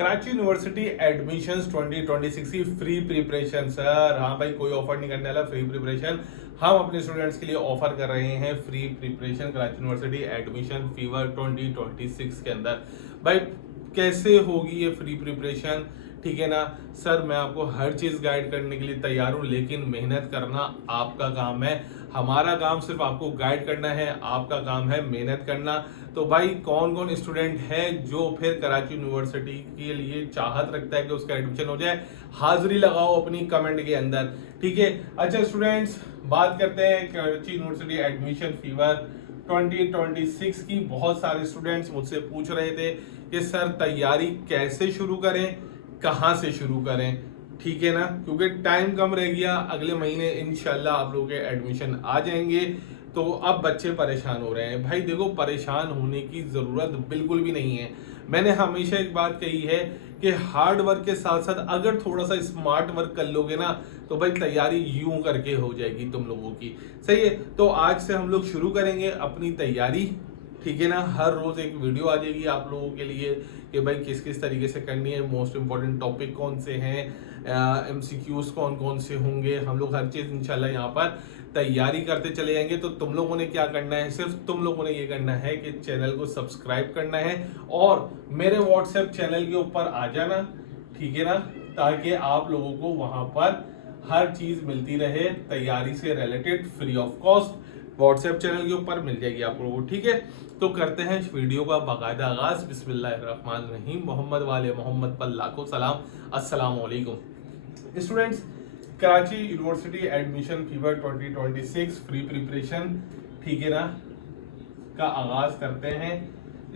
Karachi university admissions 2026 की free preparation. Sir हाँ भाई, कोई ऑफर नहीं करने वाला, फ्री प्रिपरेशन हम अपने स्टूडेंट्स के लिए ऑफर कर रहे हैं। Free preparation Karachi university admission fever 2026 के अंदर। भाई कैसे होगी ये फ्री प्रिपरेशन, ठीक है ना सर? मैं आपको हर चीज गाइड करने के लिए तैयार हूँ, लेकिन मेहनत करना आपका काम है। हमारा काम सिर्फ आपको गाइड करना है, आपका काम है मेहनत करना। तो भाई कौन कौन स्टूडेंट है जो फिर कराची यूनिवर्सिटी के लिए चाहत रखता है कि उसका एडमिशन हो जाए, हाजिरी लगाओ अपनी कमेंट के अंदर, ठीक है। अच्छा स्टूडेंट्स, बात करते हैं कराची यूनिवर्सिटी एडमिशन फीवर 2026 की। बहुत सारे स्टूडेंट्स मुझसे पूछ रहे थे कि सर तैयारी कैसे शुरू करें, कहाँ से शुरू करें, ठीक है ना, क्योंकि टाइम कम रह गया। अगले महीने इंशाल्लाह आप लोगों के एडमिशन आ जाएंगे। तो अब बच्चे परेशान हो रहे हैं। भाई देखो, परेशान होने की जरूरत बिल्कुल भी नहीं है। मैंने हमेशा एक बात कही है कि हार्ड वर्क के साथ साथ अगर थोड़ा सा स्मार्ट वर्क कर लोगे ना, तो भाई तैयारी यूं करके हो जाएगी तुम लोगों की, सही है। तो आज से हम लोग शुरू करेंगे अपनी तैयारी, ठीक है ना। हर रोज एक वीडियो आ जाएगी आप लोगों के लिए कि भाई किस किस तरीके से करनी है, मोस्ट इंपॉर्टेंट टॉपिक कौन से हैं, एमसीक्यूज कौन कौन से होंगे। हम लोग हर चीज इंशाल्लाह यहाँ पर तैयारी करते चले जाएंगे। तो तुम लोगों ने क्या करना है, सिर्फ तुम लोगों ने ये करना है कि चैनल को सब्सक्राइब करना है और मेरे व्हाट्सएप चैनल के ऊपर आ जाना, ठीक है ना, ताकि आप लोगों को वहां पर हर चीज मिलती रहे तैयारी से related free of cost. WhatsApp channel के ऊपर मिल जाएगी आप लोगों को, ठीक है। तो करते हैं वीडियो का बाकायदा आगाज। बिस्मिल्लाहिर्रहमानिर्रहीम, मोहम्मद वाले मोहम्मद पर लाखों सलाम, अस्सलाम वालेकुम। Students, Karachi university admission fever 2026 free preparation, ठीक है ना, का आगाज करते हैं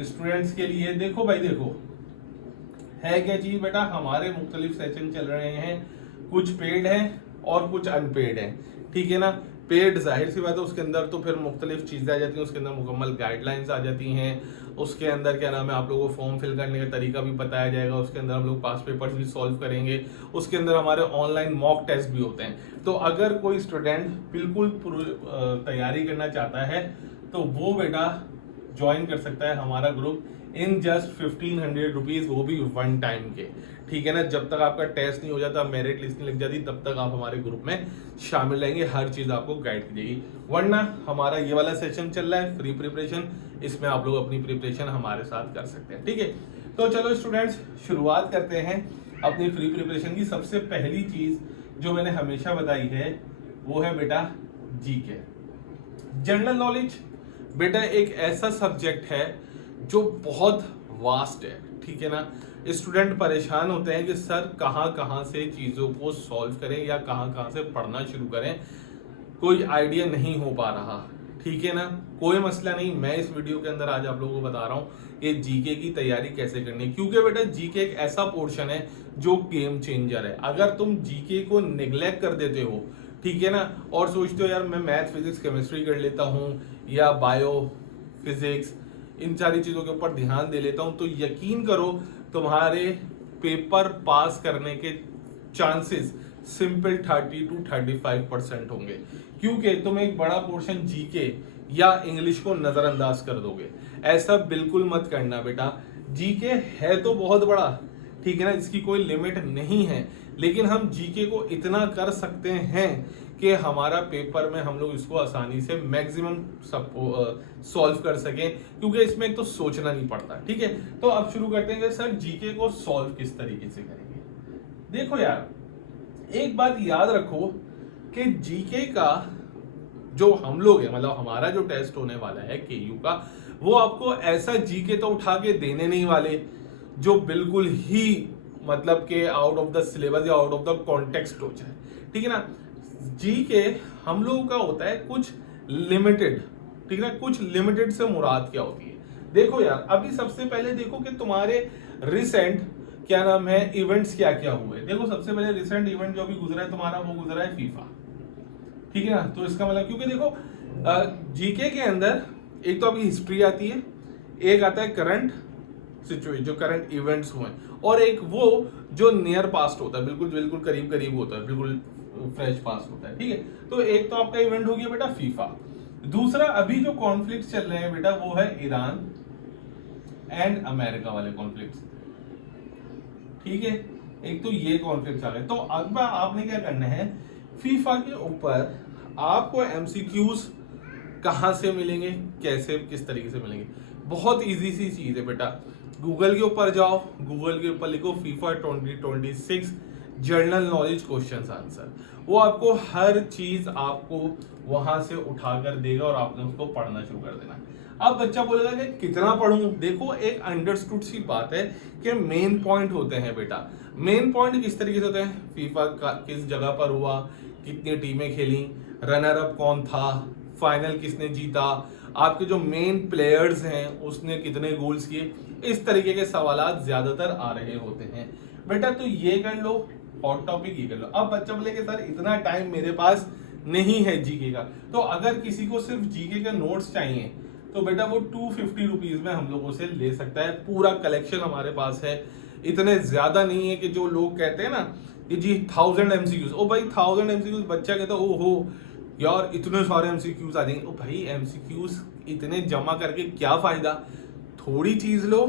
स्टूडेंट्स के लिए। देखो भाई, देखो है क्या चीज बेटा, हमारे मुख्तलिफ सेशन चल रहे हैं, कुछ पेड है और कुछ अनपेड है, ठीक है ना। पेड जाहिर सी बात है, उसके अंदर तो फिर मुख्तलिफ चीज़ें आ जाती हैं, उसके अंदर मुकम्मल गाइडलाइंस आ जाती हैं, उसके अंदर क्या नाम है आप लोगों को फॉर्म फिल करने का तरीका भी बताया जाएगा, उसके अंदर हम लोग पास पेपर्स भी सॉल्व करेंगे, उसके अंदर हमारे ऑनलाइन मॉक टेस्ट भी होते हैं। तो अगर कोई स्टूडेंट बिल्कुल तैयारी करना चाहता है तो वो बेटा ज्वाइन कर सकता है हमारा ग्रुप इन जस्ट 1500 रुपीज, वो भी वन टाइम के, ठीक है ना। जब तक आपका टेस्ट नहीं हो जाता, मेरिट लिस्ट नहीं लग जाती, तब तक आप हमारे ग्रुप में शामिल रहेंगे, हर चीज आपको गाइड की जाएगी। वरना हमारा ये वाला सेशन चल रहा है फ्री प्रिपरेशन, इसमें आप लोग अपनी प्रिपरेशन हमारे साथ कर सकते हैं, ठीक है। तो चलो स्टूडेंट्स, शुरुआत करते हैं अपनी फ्री प्रिपरेशन की। सबसे पहली चीज जो मैंने हमेशा बताई है वो है बेटा जीके, जनरल नॉलेज। बेटा एक ऐसा सब्जेक्ट है जो बहुत वास्ट है, ठीक है ना। स्टूडेंट परेशान होते हैं कि सर कहाँ कहाँ से चीज़ों को सॉल्व करें या कहाँ कहाँ से पढ़ना शुरू करें, कोई आइडिया नहीं हो पा रहा, ठीक है ना। कोई मसला नहीं, मैं इस वीडियो के अंदर आज आप लोगों को बता रहा हूँ कि जीके की तैयारी कैसे करनी है, क्योंकि बेटा जीके एक ऐसा पोर्शन है जो गेम चेंजर है। अगर तुम जीके को निग्लेक्ट कर देते हो, ठीक है ना, और सोचते हो यार मैं मैथ फिजिक्स केमिस्ट्री कर लेता हूँ या बायो फिजिक्स, इन सारी चीज़ों के ऊपर ध्यान दे लेता हूँ, तो यकीन करो तुम्हारे पेपर पास करने के चांसेस सिंपल 30 to 35% होंगे, क्योंकि तुम एक बड़ा पोर्शन जीके या इंग्लिश को नजरअंदाज कर दोगे। ऐसा बिल्कुल मत करना बेटा। जीके है तो बहुत बड़ा, ठीक है ना, इसकी कोई लिमिट नहीं है, लेकिन हम जीके को इतना कर सकते हैं कि हमारा पेपर में हम लोग इसको आसानी से मैक्सिमम सॉल्व कर सकें, क्योंकि इसमें एक तो सोचना नहीं पड़ता, ठीक है। तो अब शुरू करते हैं कि सर जीके को सॉल्व किस तरीके से करेंगे। देखो यार, एक बात याद रखो कि जीके का जो हम लोग है, मतलब हमारा जो टेस्ट होने वाला है केयू का, वो आपको ऐसा जीके तो उठा के देने नहीं वाले जो बिल्कुल ही मतलब के आउट ऑफ द सिलेबस या आउट ऑफ द कॉन्टेक्स्ट हो जाए, ठीक है ना। जीके हम लोगों का होता है कुछ लिमिटेड, ठीक है ना। कुछ लिमिटेड से मुराद क्या होती है, देखो यार, अभी सबसे पहले देखो कि तुम्हारे रिसेंट क्या नाम है इवेंट्स क्या क्या हुए। देखो सबसे पहले रिसेंट इवेंट जो अभी गुजरा है तुम्हारा, वो गुजरा है फीफा, ठीक है ना। तो इसका मतलब, क्योंकि देखो जीके के अंदर एक तो अभी हिस्ट्री आती है, एक आता है करंट सिचुएशन जो करंट इवेंट्स हुए, और एक वो जो नियर पास्ट होता है, बिल्कुल बिल्कुल करीब करीब होता है, बिल्कुल फ्रेश पास्ट होता है, ठीक है। तो एक तो आपका इवेंट हो गया बेटा फीफा। दूसरा अभी जो कॉन्फ्लिक्ट चल रहे हैं बेटा वो है ईरान एंड अमेरिका वाले कॉन्फ्लिक्ट। ठीक है, एक तो ये कॉन्फ्लिक्ट आ गए। तो अब आपने क्या करना है, फीफा के ऊपर आपको एमसीक्यूज कहाँ से मिलेंगे, कैसे किस तरीके से मिलेंगे, बहुत इजी सी चीज है बेटा। गूगल के ऊपर जाओ, गूगल के ऊपर लिखो FIFA 2026 general knowledge questions answer, वो आपको हर चीज आपको वहां से उठा कर देगा और आपने उसको पढ़ना शुरू कर देना। अब बच्चा बोलेगा कि कितना पढ़ूं, देखो एक अंडरस्टूड सी बात है कि मेन पॉइंट होते हैं बेटा। मेन पॉइंट किस तरीके से होते हैं, फीफा का किस जगह पर हुआ, कितनी टीमें खेली, रनर अप कौन था, फाइनल किसने जीता, आपके जो मेन प्लेयर्स हैं उसने कितने गोल्स किए, इस तरीके के सवाल ज्यादातर आ रहे होते हैं बेटा। तो ये कर लो, हॉट टॉपिक ये कर लो। अब बच्चा बोले कि सर इतना टाइम मेरे पास नहीं है जीके का, तो अगर किसी को सिर्फ जीके के नोट्स चाहिए तो बेटा वो 250 रुपीज में हम लोगों से ले सकता है। पूरा कलेक्शन हमारे पास है, इतने ज्यादा नहीं है कि जो लोग कहते हैं ना कि जी 1000 एमसीक्यूज, ओ भाई 1000 एमसीक्यूज, बच्चा कहता है ओहो यार इतने सारे एमसीक्यूज आ जाएंगे। ओ भाई एमसीक्यूज इतने जमा करके क्या फायदा, थोड़ी चीज लो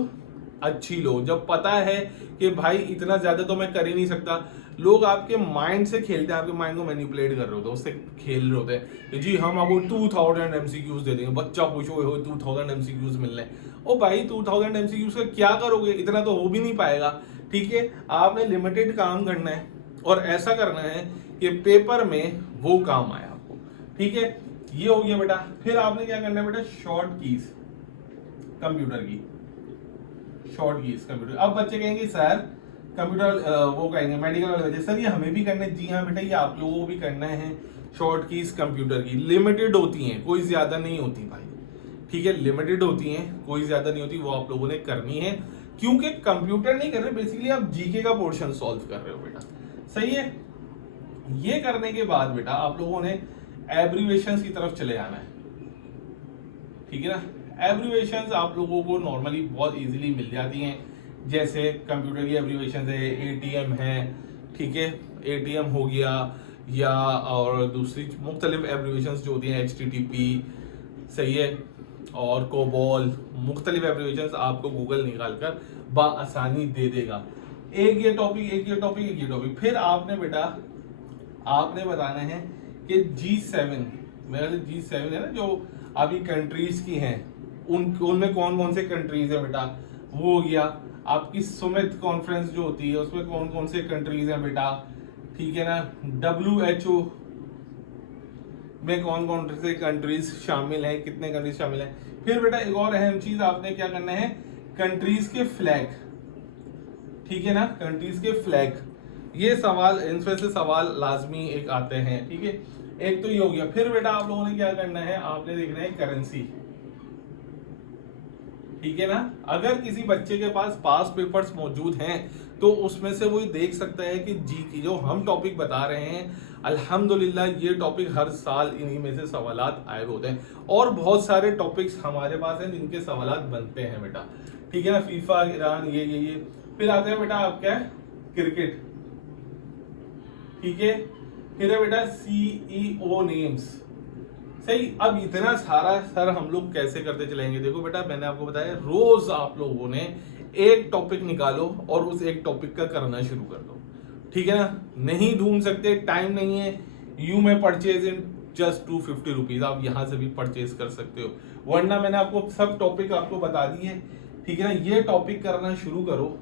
अच्छी लो। जब पता है कि भाई इतना ज्यादा तो मैं कर ही नहीं सकता, लोग आपके माइंड से खेलते हैं, आपके माइंड को मैनिपुलेट कर रहे होते हैं, उससे खेल रहे होते हैं कि जी हम आपको 2000 एमसीक्यूज दे देंगे। बच्चा पूछो हो 2000 एमसीक्यूज मिलने, ओ भाई 2000 एमसीक्यूज का क्या करोगे, इतना तो हो भी नहीं पाएगा। ठीक है, आपने लिमिटेड काम करना है और ऐसा करना है कि पेपर में वो काम आए आपको। ठीक है, ये हो गया बेटा। फिर आपने क्या करना है बेटा, शॉर्ट कीज कंप्यूटर की, शॉर्ट कीज कंप्यूटर। अब बच्चे कहेंगे सर कंप्यूटर वो कहेंगे मेडिकल वाले बच्चे, सर ये हमें भी करना है। जी हाँ बेटा, ये आप लोगों को भी करना है। शॉर्ट कीज कंप्यूटर की लिमिटेड होती हैं, कोई ज्यादा नहीं होती भाई। ठीक है, लिमिटेड होती हैं, कोई ज्यादा नहीं होती, वो आप लोगों ने करनी है क्योंकि कंप्यूटर नहीं कर रहे, बेसिकली आप जीके का पोर्शन सॉल्व कर रहे हो बेटा। सही है, ये करने के बाद बेटा आप लोगों ने एब्रीवेशंस की तरफ चले जाना है। ठीक है ना, एब्रीवेशंस आप लोगों को नॉर्मली बहुत इजीली मिल जाती हैं, जैसे कंप्यूटर की एब्रीवेशंस है, एटीएम है, ठीक है, एटीएम हो गया, या और दूसरी मुख्तलिफ एब्रीवेशंस जो होती हैं एचटीटीपी, सही है, और कोबॉल, मुख्तलिफ एब्रीवेशंस आपको गूगल निकाल कर बआसानी दे देगा। एक ये टॉपिक, एक ये टॉपिक, एक ये टॉपिक। फिर आपने बेटा आपने बताना है कि G7, मेरा जो G7 है ना, जो अभी कंट्रीज की हैं, उनमें कौन कौन से कंट्रीज है बेटा, वो हो गया। आपकी सुमित कॉन्फ्रेंस जो होती है उसमें कौन कौन से कंट्रीज हैं बेटा, ठीक है ना। WHO में कौन कौन से कंट्रीज शामिल हैं, कितने कंट्रीज शामिल हैं। फिर बेटा एक और अहम चीज आपने क्या करना है, कंट्रीज के फ्लैग, ठीक है ना, कंट्रीज के फ्लैग, ये सवाल, इनमें से सवाल लाजमी एक आते हैं। ठीक है, एक तो ये हो गया। फिर बेटा आप लोगों ने क्या करना है, आपने देखना है करेंसी, ठीक है ना। अगर किसी बच्चे के पास पास पेपर्स मौजूद हैं तो उसमें से वो देख सकता है कि जी की जो हम टॉपिक बता रहे हैं, अल्हम्दुलिल्लाह ये टॉपिक हर साल इन्हीं में से सवालात आए होते हैं, और बहुत सारे टॉपिक्स हमारे पास हैं जिनके सवालात बनते हैं बेटा। ठीक है ना, फीफा, ईरान, ये। फिर आते हैं बेटा आप क्या, क्रिकेट, ठीक है। फिर है बेटा CEO नेम्स, सही। अब इतना सारा सर हम लोग कैसे करते चलेंगे, देखो बेटा मैंने आपको बताया रोज आप लोगों ने एक टॉपिक निकालो और उस एक टॉपिक का करना शुरू कर दो। ठीक है ना, नहीं ढूंढ सकते, टाइम नहीं है, यू में परचेज इन जस्ट 250 रुपीज, आप यहां से भी परचेज कर सकते हो, वरना मैंने आपको सब टॉपिक आपको बता दिए। ठीक है ना, ये टॉपिक करना शुरू करो।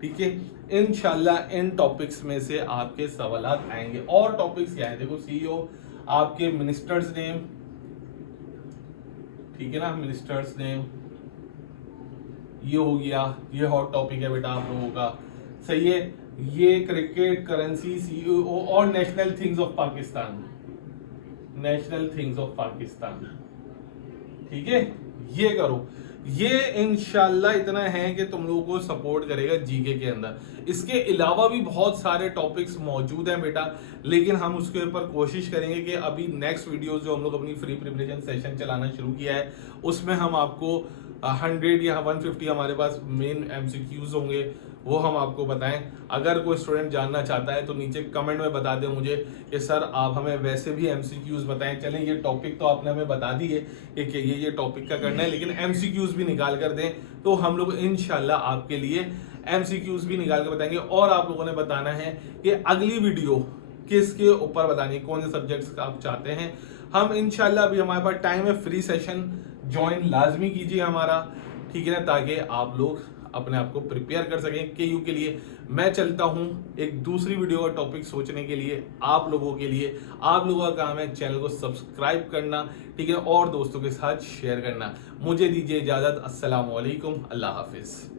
ठीक है, इंशाल्लाह इन टॉपिक्स में से आपके सवालात आएंगे। और टॉपिक्स क्या है, देखो CEO, आपके मिनिस्टर्स नेम, ठीक है ना, मिनिस्टर्स नेम, ये हो गया, ये हॉट टॉपिक है बेटा आप लोगों का। सही है, ये क्रिकेट, करेंसी, CEO और national things of Pakistan, national things of Pakistan. ठीक है, ये करो, ये इंशाल्लाह इतना है कि तुम लोगों को सपोर्ट करेगा जीके के अंदर। इसके अलावा भी बहुत सारे टॉपिक्स मौजूद हैं बेटा, लेकिन हम उसके ऊपर कोशिश करेंगे कि अभी नेक्स्ट वीडियोस जो हम लोग अपनी फ्री प्रिपरेशन सेशन चलाना शुरू किया है उसमें हम आपको 100 या 150 हमारे पास मेन MCQs होंगे, वो हम आपको बताएं। अगर कोई स्टूडेंट जानना चाहता है तो नीचे कमेंट में बता दें मुझे कि सर आप हमें वैसे भी MCQs बताएं। चलें, ये टॉपिक तो आपने हमें बता दी है कि ये टॉपिक का करना है, लेकिन MCQs भी निकाल कर दें तो हम लोग इंशाल्लाह आपके लिए MCQs भी निकाल के बताएंगे और आप लोगों ने बताना है कि अगली वीडियो किसके ऊपर बतानी है, कौन से सब्जेक्ट्स का आप चाहते हैं। हम इंशाल्लाह अभी हमारे पास टाइम है, फ्री सेशन ज्वाइन लाजमी कीजिए हमारा, ठीक है ना, ताकि आप लोग अपने आप को प्रिपेयर कर सकें KU के लिए। मैं चलता हूं एक दूसरी वीडियो का टॉपिक सोचने के लिए आप लोगों के लिए। आप लोगों का काम है चैनल को सब्सक्राइब करना, ठीक है, और दोस्तों के साथ शेयर करना। मुझे दीजिए इजाजत। अस्सलाम वालेकुम, अल्लाह हाफिज।